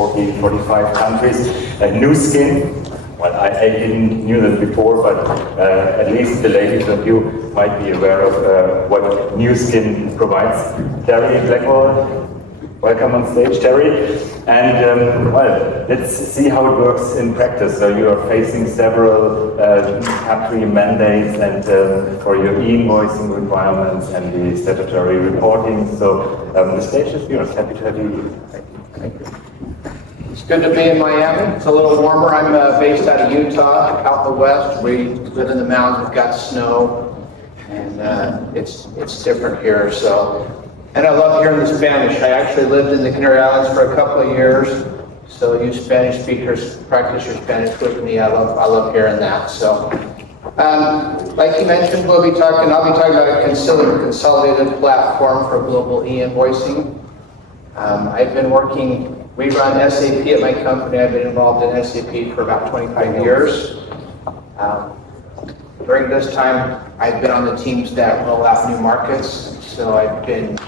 40, 45 countries. NuSkin, well, I didn't knew that before, but at least the ladies of you might be aware of what NuSkin provides. Terry Blackwell, welcome on stage, Terry. And well, let's see how it works in practice. So you are facing several country mandates and for your e-invoicing requirements and the statutory reporting. So the stage is yours. Happy to have you here. Thank you. It's good to be in Miami. It's a little warmer. I'm based out of Utah, out in the west. We live in the mountains. We've got snow, and it's different here. So, and I love hearing the Spanish. I actually lived in the Canary Islands for a couple of years. So, you Spanish speakers, practice your Spanish with me. I love hearing that. So, like you mentioned, I'll be talking about a consolidated platform for global e-invoicing. I've been working. We run SAP at my company. I've been involved in SAP for about 25 years. During this time, I've been on the teams that roll out new markets. So I've been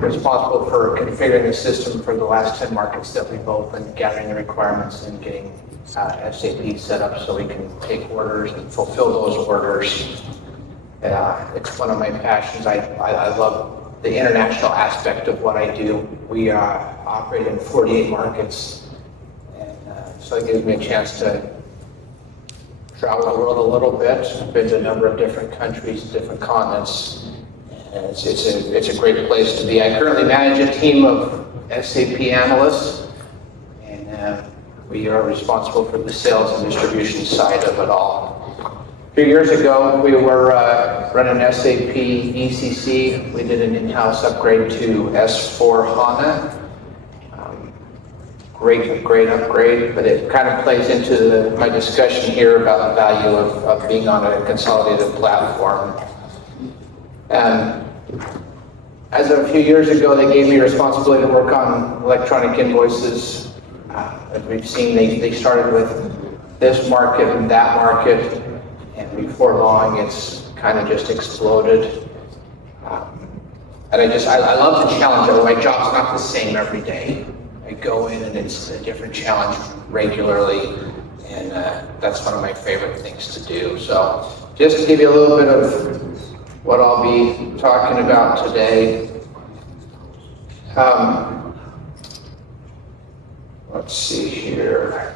responsible for configuring the system for the last 10 markets that we've opened, gathering the requirements and getting SAP set up so we can take orders and fulfill those orders. It's one of my passions. I love the international aspect of what I do. We operate in 48 markets, and so it gives me a chance to travel the world a little bit. I've been to a number of different countries, different continents, and it's a great place to be. I currently manage a team of SAP analysts, and we are responsible for the sales and distribution side of it all. A few years ago, we were running SAP ECC. We did an in-house upgrade to S/4HANA. Great upgrade, but it kind of plays into my discussion here about the value of being on a consolidated platform. As of a few years ago, they gave me responsibility to work on electronic invoices. As we've seen, they started with this market and that market. And before long, it's kind of just exploded. And I love the challenge. My job's not the same every day. I go in and it's a different challenge regularly. And that's one of my favorite things to do. So just to give you a little bit of what I'll be talking about today. Let's see here.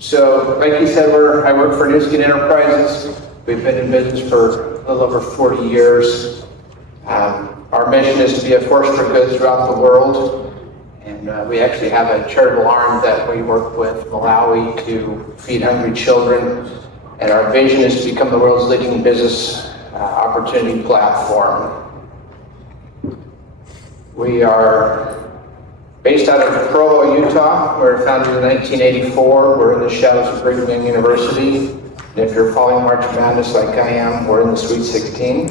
So, like you said, I work for NuSkin Enterprises. We've been in business for a little over 40 years. Our mission is to be a force for good throughout the world. And we actually have a charitable arm that we work with Malawi to feed hungry children. And our vision is to become the world's leading business opportunity platform. We are based out of Provo, Utah. We were founded in 1984. We're in the shadows of Brigham Young University. And if you're following March Madness like I am, we're in the Sweet 16.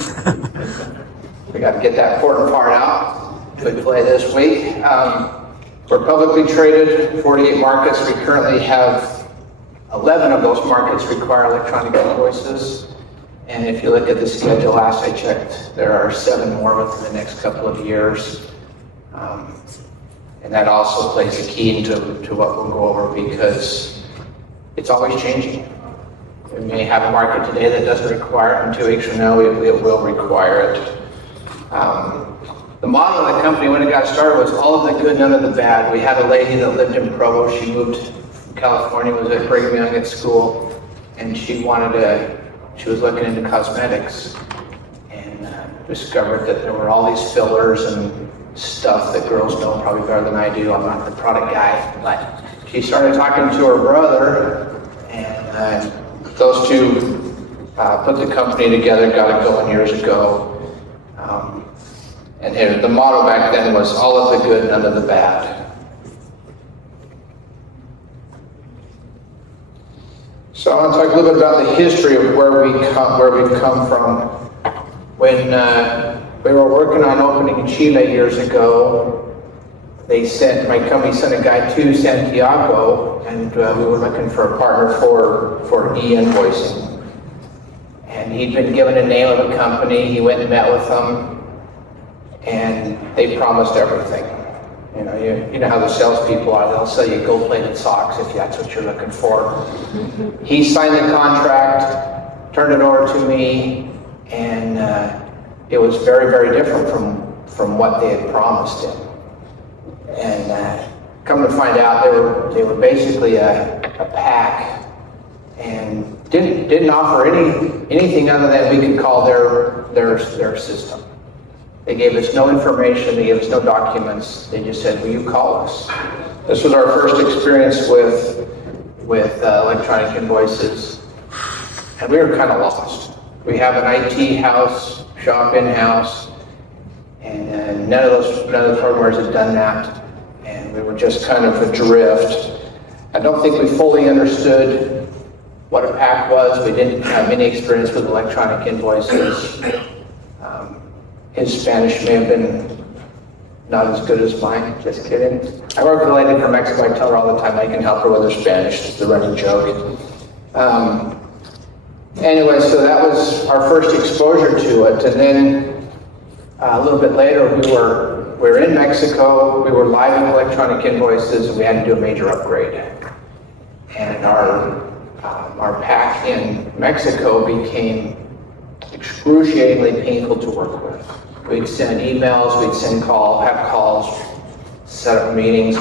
We got to get that important part out. Good play this week. We're publicly traded, 48 markets. We currently have 11 of those markets require electronic invoices. And if you look at the schedule, last I checked, there are 7 more within the next couple of years. And that also plays a key into what we'll go over because it's always changing. We may have a market today that doesn't require it, and 2 weeks from now it will require it. The model of the company when it got started was all of the good, none of the bad. We had a lady that lived in Provo. She moved from California, was at Brigham Young at school, and she was looking into cosmetics and discovered that there were all these fillers and stuff that girls know probably better than I do. I'm not the product guy, but she started talking to her brother, and those two put the company together, got it going years ago. And the motto back then was all of the good, none of the bad. So I want to talk a little bit about the history of where we've come from. When we were working on opening Chile years ago, my company sent a guy to Santiago, and we were looking for a partner for e-invoicing. And he'd been given a name of a company. He went and met with them, and they promised everything. You know how the salespeople are, they'll sell you gold-plated socks if that's what you're looking for. He signed the contract, turned it over to me, and it was very, very different from what they had promised him. And come to find out, they were basically a pack, and didn't offer anything other than we could call their system. They gave us no information, they gave us no documents, they just said, will you call us? This was our first experience with electronic invoices, and we were kind of lost. We have an IT house, shop in-house, and none of the programmers had done that, and we were just kind of adrift. I don't think we fully understood what a PAC was. We didn't have any experience with electronic invoices. His Spanish may have been not as good as mine, just kidding. I work with a lady from Mexico, I tell her all the time I can help her with her Spanish, it's the running joke. Anyway, so that was our first exposure to it, and then a little bit later we were in Mexico, we were live in electronic invoices, and we had to do a major upgrade. And our PAC in Mexico became excruciatingly painful to work with. We'd send emails, we'd have calls, set up meetings,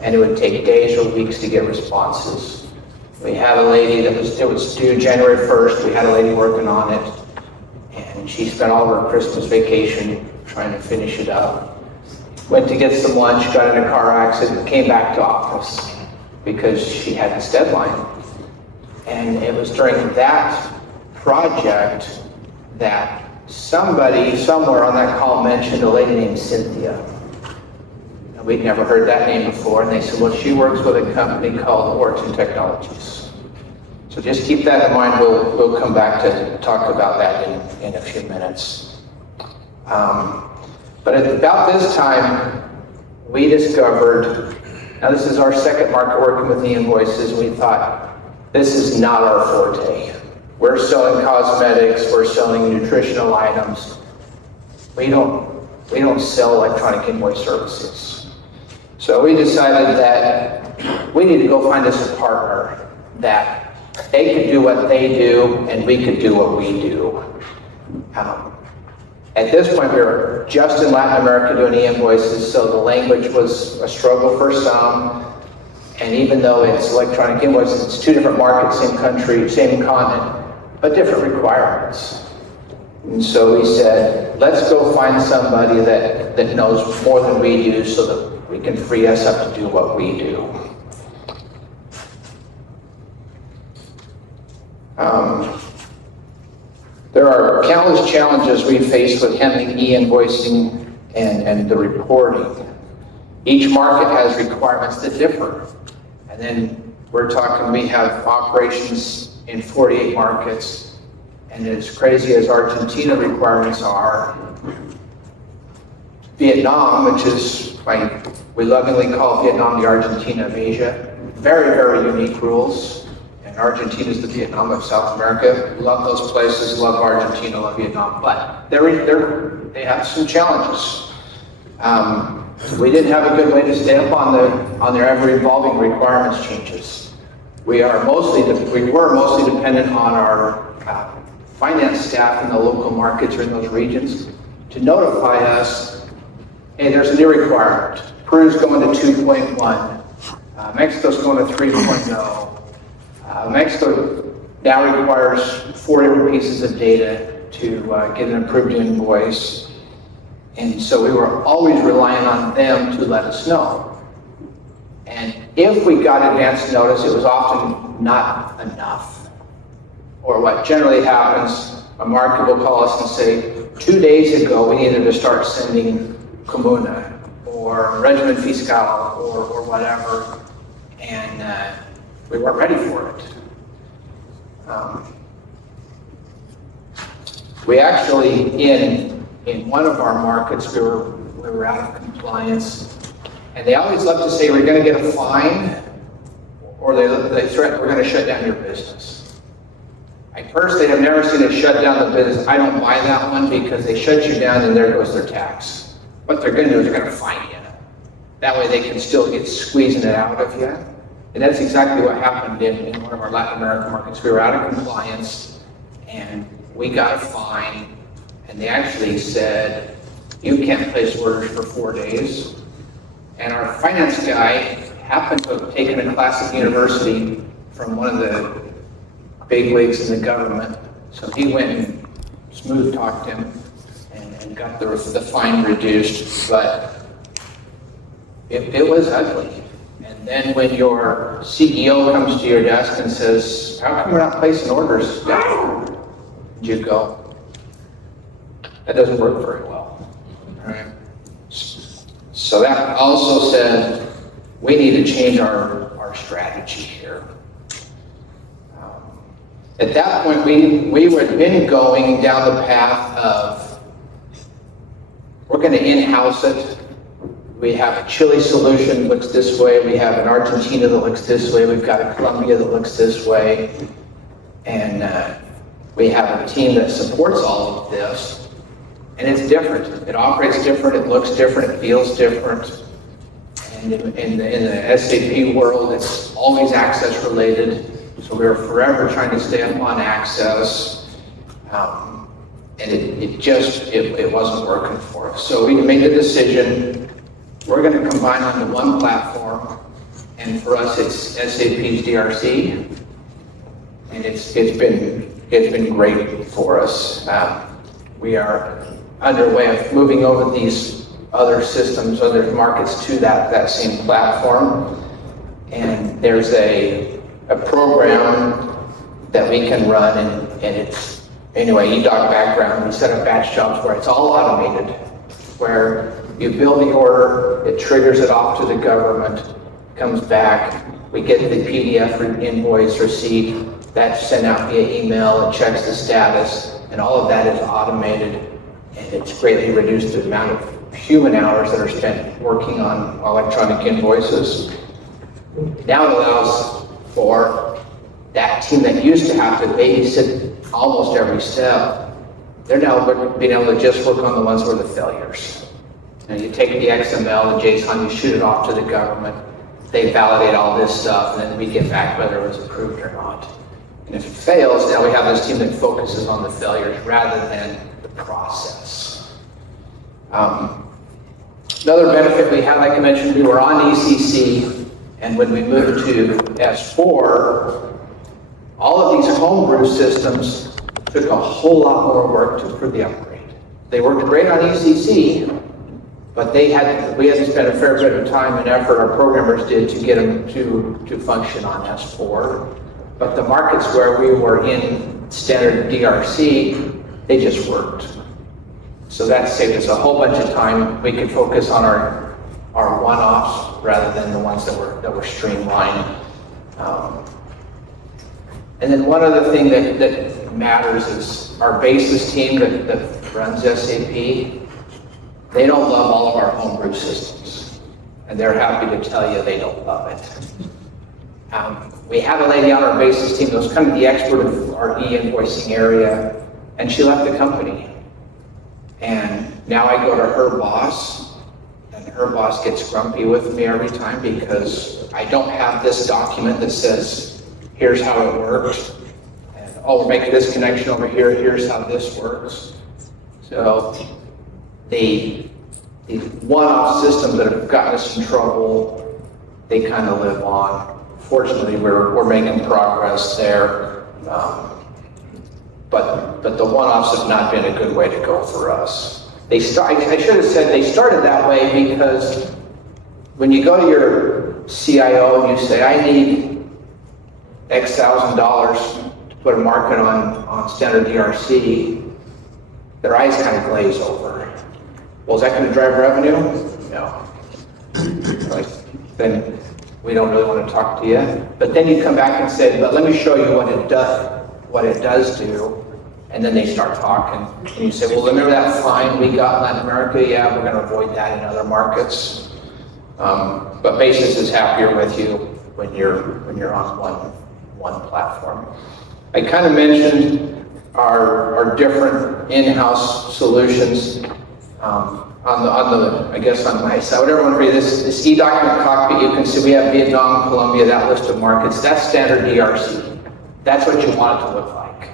and it would take days or weeks to get responses. We had a lady it was due January 1st, we had a lady working on it, and she spent all of her Christmas vacation trying to finish it up. Went to get some lunch, got in a car accident, came back to office because she had this deadline. And it was during that project that somebody somewhere on that call mentioned a lady named Cynthia. And we'd never heard that name before, and they said, well, she works with a company called Origen Technologies. So just keep that in mind. We'll come back to talk about that in a few minutes. But at about this time, we discovered, now this is our second market working with e-invoices, we thought, this is not our forte. We're selling cosmetics, we're selling nutritional items. We don't sell electronic invoice services. So we decided that we need to go find us a partner that they could do what they do and we could do what we do. At this point, we were just in Latin America doing e-invoices, so the language was a struggle for some. And even though it's electronic invoices, it's two different markets, same country, same continent, but different requirements. And so we said, let's go find somebody that knows more than we do so that we can free us up to do what we do. There are countless challenges we face with handling e-invoicing and the reporting. Each market has requirements that differ. And then we're talking, we have operations in 48 markets, and as crazy as Argentina requirements are, Vietnam, which is, we lovingly call Vietnam the Argentina of Asia, very, very unique rules. And Argentina is the Vietnam of South America. Love those places, love Argentina, love Vietnam, but they have some challenges. We didn't have a good way to stay up on their ever-evolving requirements changes. We were mostly dependent on our finance staff in the local markets or in those regions to notify us, hey, there's a new requirement. Peru's going to 2.1. Mexico's going to 3.0. Mexico now requires 4 different pieces of data to get an approved invoice. And so we were always relying on them to let us know. And if we got advance notice, it was often not enough. Or what generally happens, a market will call us and say, 2 days ago, we needed to start sending Comuna or Regimen Fiscal or whatever, and we weren't ready for it. We actually, in one of our markets, we were out of compliance, and they always love to say we're going to get a fine, or they threaten we're going to shut down your business. I personally have never seen it shut down the business. I don't buy that one because they shut you down and there goes their tax. What they're going to do is they're going to fine you. That way they can still get squeezing it out of you. And that's exactly what happened in one of our Latin American markets. We were out of compliance and we got a fine, and they actually said, you can't place orders for 4 days. And our finance guy happened to have taken a class at the university from one of the big wigs in the government. So he went and smooth talked him and got the fine reduced, but it was ugly. And then when your CEO comes to your desk and says, how come we're not placing orders? You go, that doesn't work very well. Right? So that also said, we need to change our strategy here. At that point, we had been going down the path of, we're going to in-house it. We have a Chile solution that looks this way. We have an Argentina that looks this way. We've got a Colombia that looks this way. And we have a team that supports all of this. And it's different. It operates different. It looks different. It feels different. And in the SAP world, it's always access related. So we're forever trying to stay up on access. And it wasn't working for us. So we made the decision, we're going to combine onto one platform. And for us, it's SAP's DRC. And it's been great for us. We are underway of moving over these other systems, other markets to that same platform. And there's a program that we can run, and it's, anyway, eDoc background, we set up batch jobs where it's all automated, where you build the order, it triggers it off to the government, comes back, we get the PDF invoice receipt, that's sent out via email, it checks the status, and all of that is automated, and it's greatly reduced the amount of human hours that are spent working on electronic invoices. Now it allows for that team that used to have to babysit almost every step, they're now being able to just work on the ones where the failures. And you take the XML, the JSON, you shoot it off to the government, they validate all this stuff, and then we get back whether it was approved or not. And if it fails, now we have this team that focuses on the failures rather than the process. Another benefit we had, like I mentioned, we were on ECC, and when we moved to S4, all of these homebrew systems took a whole lot more work for the upgrade. They worked great on ECC, but we had to spend a fair bit of time and effort, our programmers did, to get them to function on S4. But the markets where we were in standard DRC, they just worked. So that saved us a whole bunch of time. We could focus on our one-offs rather than the ones that were streamlined. And then one other thing that matters is our basis team that runs SAP, they don't love all of our homebrew systems. And they're happy to tell you they don't love it. We had a lady on our basis team that was kind of the expert of our e-invoicing area, and she left the company. And now I go to her boss, and her boss gets grumpy with me every time because I don't have this document that says, here's how it works. And, oh, we're making this connection over here, here's how this works. So the one-off systems that have gotten us in trouble, they kind of live on. Fortunately, we're making progress there. But the one-offs have not been a good way to go for us. I should have said they started that way because when you go to your CIO and you say, I need X $1,000 to put a market on standard DRC, their eyes kind of glaze over. Well, is that going to drive revenue? No. Then we don't really want to talk to you. But then you come back and say, but let me show you what it does do. And then they start talking. And you say, well, remember that fine we got in Latin America? Yeah, we're going to avoid that in other markets. But Basis is happier with you when you're on one platform. I kind of mentioned our different in-house solutions. I guess on my side, whatever one for you, this e-document cockpit, you can see we have Vietnam, Colombia, that list of markets. That's standard DRC. That's what you want it to look like.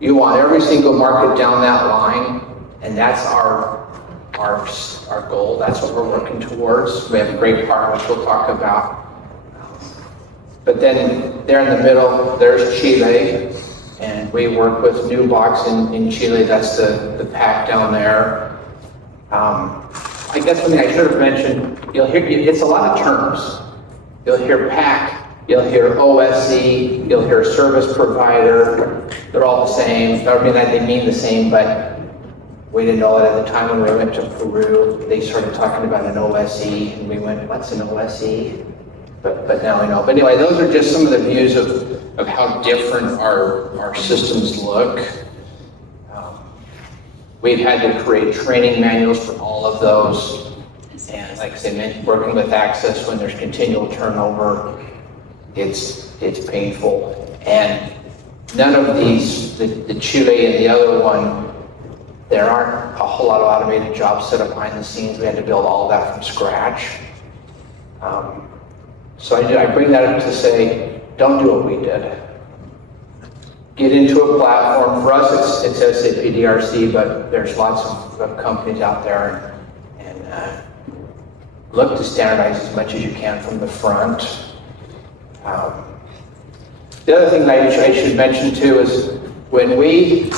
You want every single market down that line, and that's our goal. That's what we're working towards. We have a great partner, which we'll talk about. But then there in the middle, there's Chile, and we work with NuBox in Chile. That's the pack down there. I guess one thing I should have mentioned, you'll hear, it's a lot of terms. You'll hear pack, you'll hear OSC, you'll hear service provider. They're all the same. I mean, they mean the same, but we didn't know it at the time when we went to Peru. They started talking about an OSE, and we went, what's an OSE? But now we know. But anyway, those are just some of the views of how different our systems look. We've had to create training manuals for all of those. And like I said, working with Access when there's continual turnover, it's painful. And none of these, the Chile and the other one, there aren't a whole lot of automated jobs set up behind the scenes. We had to build all of that from scratch. So I bring that up to say, don't do what we did. Get into a platform. For us, it's SAP DRC, but there's lots of companies out there, and look to standardize as much as you can from the front. The other thing that I should mention too is when we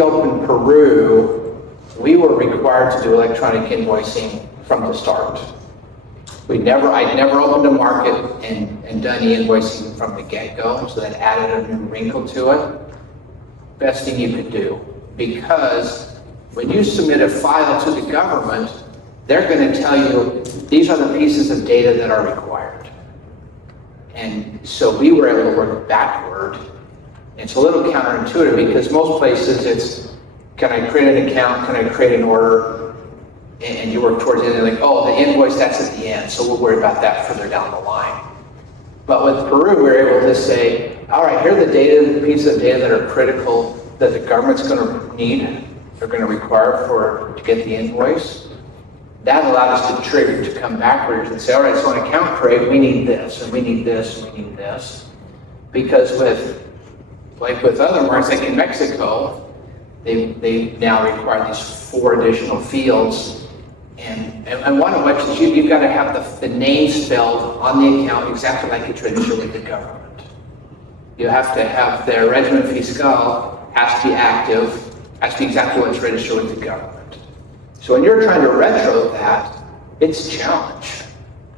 opened Peru, we were required to do electronic invoicing from the start. I'd never opened a market and done e-invoicing from the get-go, so that added a new wrinkle to it. Best thing you could do, because when you submit a file to the government, they're going to tell you these are the pieces of data that are required. And so we were able to work backward. It's a little counterintuitive because most places it's, can I create an account, can I create an order? And you work towards it and like, oh, the invoice, that's at the end, so we'll worry about that further down the line. But with Peru, we were able to say, all right, here are the data, the pieces of data that are critical that the government's going to need, they're going to require to get the invoice. That allowed us to trigger, to come backwards and say, all right, so on account create, we need this, and we need this, and we need this. Because with other markets, like in Mexico, they now require these 4 additional fields. And one of which is you've got to have the name spelled on the account exactly like it's registered with the government. You have to have their regimen fiscal has to be active, has to be exactly what's registered with the government. So when you're trying to retro that, it's a challenge.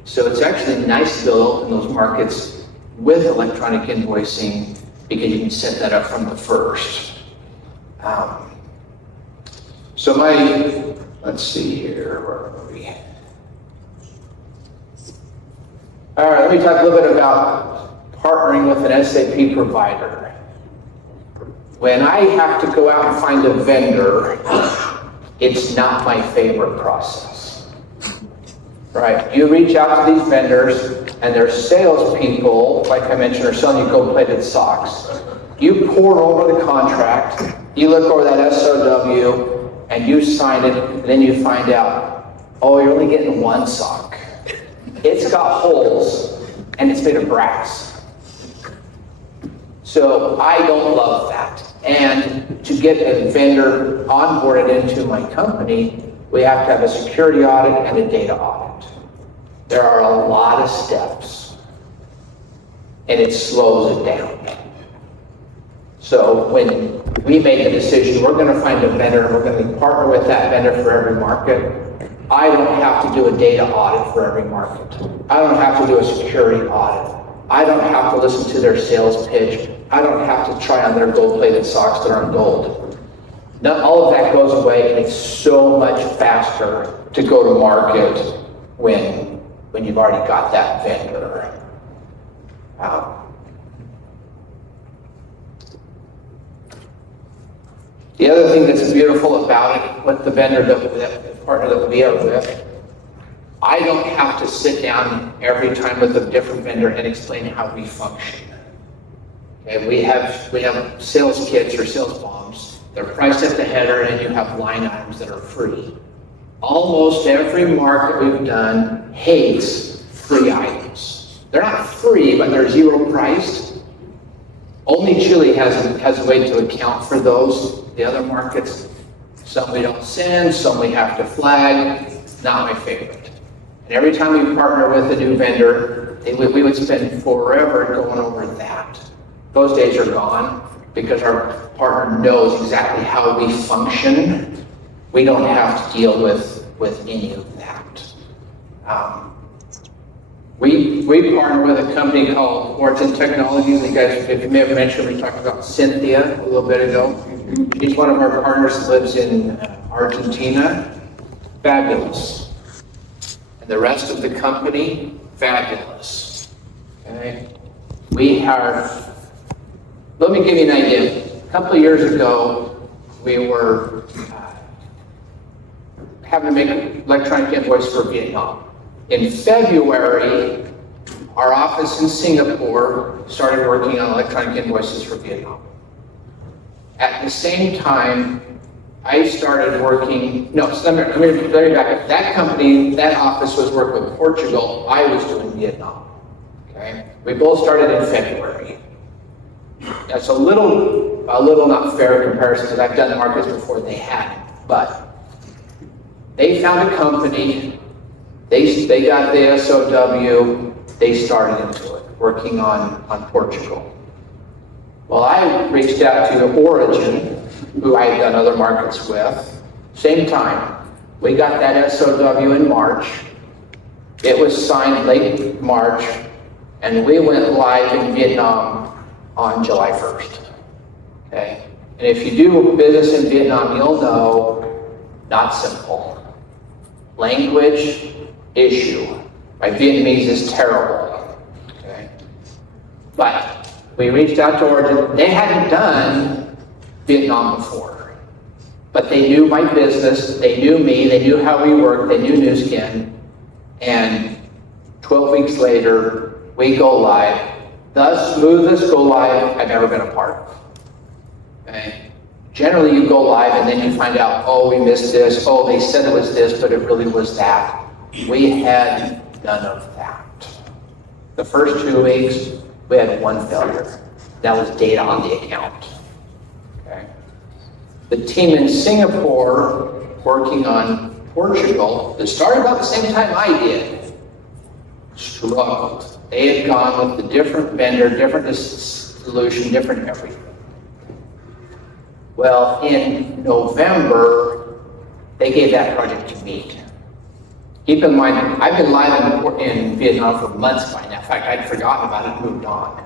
So it's actually nice to build in those markets with electronic invoicing because you can set that up from the first. So let's see here, where are we? All right, let me talk a little bit about partnering with an SAP provider. When I have to go out and find a vendor, it's not my favorite process. Right? You reach out to these vendors, and their salespeople, like I mentioned, are selling you gold-plated socks. You pour over the contract, you look over that SOW, and you sign it, and then you find out, oh, you're only getting 1 sock. It's got holes, and it's made of brass. So I don't love that. And to get a vendor onboarded into my company, we have to have a security audit and a data audit. There are a lot of steps, and it slows it down. So when we made the decision, we're going to find a vendor, and we're going to partner with that vendor for every market, I don't have to do a data audit for every market. I don't have to do a security audit. I don't have to listen to their sales pitch. I don't have to try on their gold-plated socks that aren't gold. All of that goes away, and it's so much faster to go to market when you've already got that vendor. The other thing that's beautiful about it, with the vendor, the partner that we are with, I don't have to sit down every time with a different vendor and explain how we function. Okay, we have sales kits or sales bombs. They're priced at the header, and you have line items that are free. almost every market we've done hates free items. They're not free, but they're zero priced. Only Chile has a way to account for those. The other markets, some we don't send, some we have to flag. Not my favorite. And every time we partner with a new vendor, we would spend forever going over that. Those days are gone because our partner knows exactly how we function. We don't have to deal with any of that. We partner with a company called Origen Technologies. You guys, if you may have mentioned, we talked about Cynthia a little bit ago. She's one of our partners that lives in Argentina. Fabulous. And the rest of the company, fabulous. Okay? Let me give you an idea. A couple of years ago, we were having to make an electronic invoice for Vietnam. In February, our office in Singapore started working on electronic invoices for Vietnam. At the same time, I started working, no, so let me back up. That company, that office was working with Portugal. I was doing Vietnam. Okay? We both started in February. That's a little not fair in comparison because I've done markets before they hadn't. But they found a company, they got the SOW, they started into it, working on Portugal. Well, I reached out to Origen, who I had done other markets with. Same time, we got that SOW in March. It was signed late March, and we went live in Vietnam on July 1st. Okay? And if you do business in Vietnam, you'll know, not simple. Language issue. My Vietnamese is terrible. Okay? But we reached out to Origen. They hadn't done Vietnam before. But they knew my business, they knew me, they knew how we worked, they knew NuSkin. And 12 weeks later, we go live. The smoothest go live I've ever been a part of. Okay? Generally you go live and then you find out, oh, we missed this, oh, they said it was this, but it really was that. We had none of that. The first 2 weeks, we had one failure. That was data on the account. Okay? The team in Singapore, working on Portugal, that started about the same time I did, struggled. They had gone with a different vendor, different solution, different everything. Well, in November, they gave that project to me. Keep in mind, I've been live in Vietnam for months by now. In fact, I'd forgotten about it and moved on.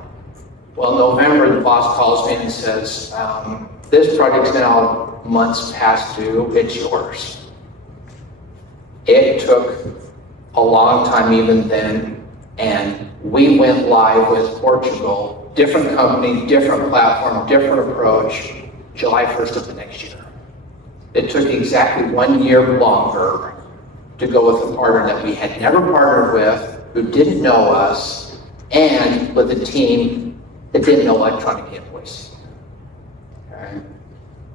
Well, November, the boss calls me and says, this project's now months past due, it's yours. It took a long time even then, and we went live with Portugal, different company, different platform, different approach, July 1st of the next year. It took exactly 1 year longer to go with a partner that we had never partnered with, who didn't know us, and with a team that didn't know electronic invoicing. Okay?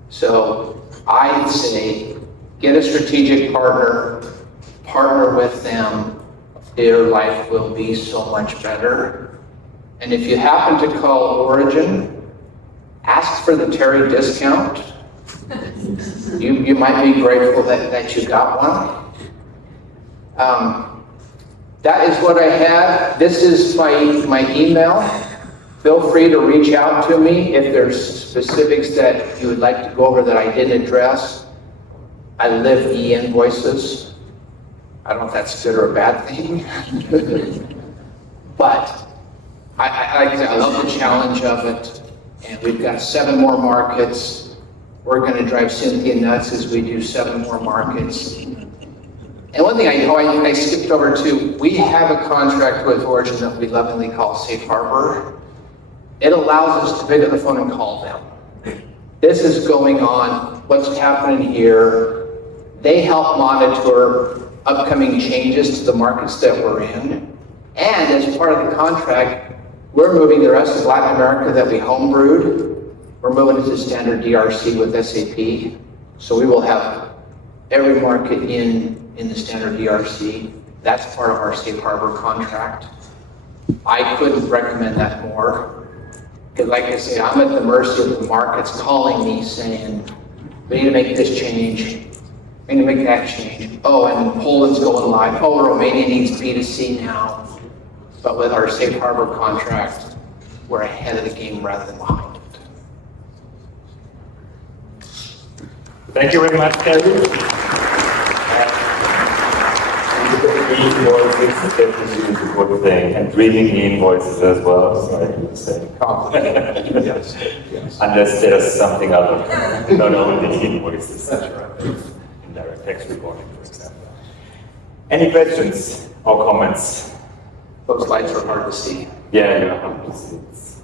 So I'd say, get a strategic partner, partner with them, their life will be so much better. And if you happen to call Origen, ask for the Terry discount. You might be grateful that you got one. That is what I had. This is my email. Feel free to reach out to me if there's specifics that you would like to go over that I didn't address. I live e-invoices. I don't know if that's good or a bad thing. But I love the challenge of it. And we've got 7 more markets. We're going to drive Cynthia nuts as we do 7 more markets. And one thing I skipped over to, we have a contract with Origen that we lovingly call Safe Harbor. It allows us to pick up the phone and call them. This is going on, what's happening here. They help monitor upcoming changes to the markets that we're in. And as part of the contract, we're moving the rest of Latin America that we homebrewed. We're moving it to standard DRC with SAP. So we will have every market in the standard DRC. That's part of our safe harbor contract. I couldn't recommend that more. Because like I say, I'm at the mercy of the markets calling me saying, we need to make this change. We need to make that change. Oh, and Poland's going live. Oh, Romania needs B2C now. But with our safe harbor contract, we're ahead of the game rather than behind it. Thank you very much, Terry. E-invoices definitely is a good thing, and reading e-invoices as well, so I do the same. Yes. Unless there's something other, not only e-invoices. That's right. Indirect tax reporting, for example. Any questions or comments? Those lights are hard to see. Yeah, you have to see. It's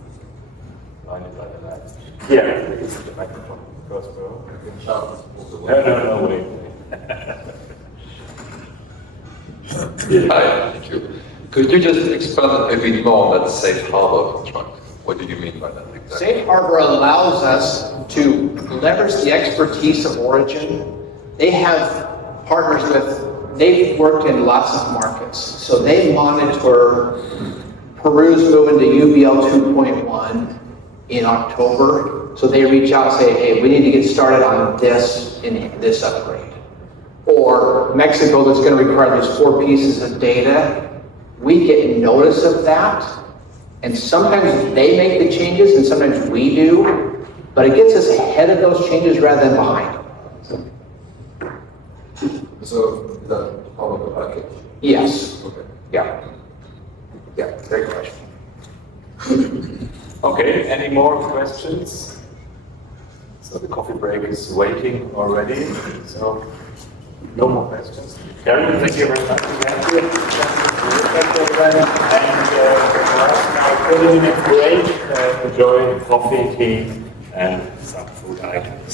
blinded by the lights. Yeah, this is the microphone. First row. No, wait. Hi, thank you. Could you just expand a bit more on that safe harbor contract? What do you mean by that exactly? Safe harbor allows us to leverage the expertise of Origen. They have partners they've worked in lots of markets. So they monitor Peru's moving to UBL 2.1 in October. So they reach out and say, hey, we need to get started on this in this upgrade. Or Mexico that's going to require these 4 pieces of data. We get notice of that. And sometimes they make the changes and sometimes we do. But it gets us ahead of those changes rather than behind them. So, is that part of the package? Yes. Okay. Yeah. Yeah, great question. Okay, any more questions? So the coffee break is waiting already, so no more questions. Terry, thank you very much again. Thank you, everybody. And for us now, 30-minute break. Enjoy coffee, tea, and some food items.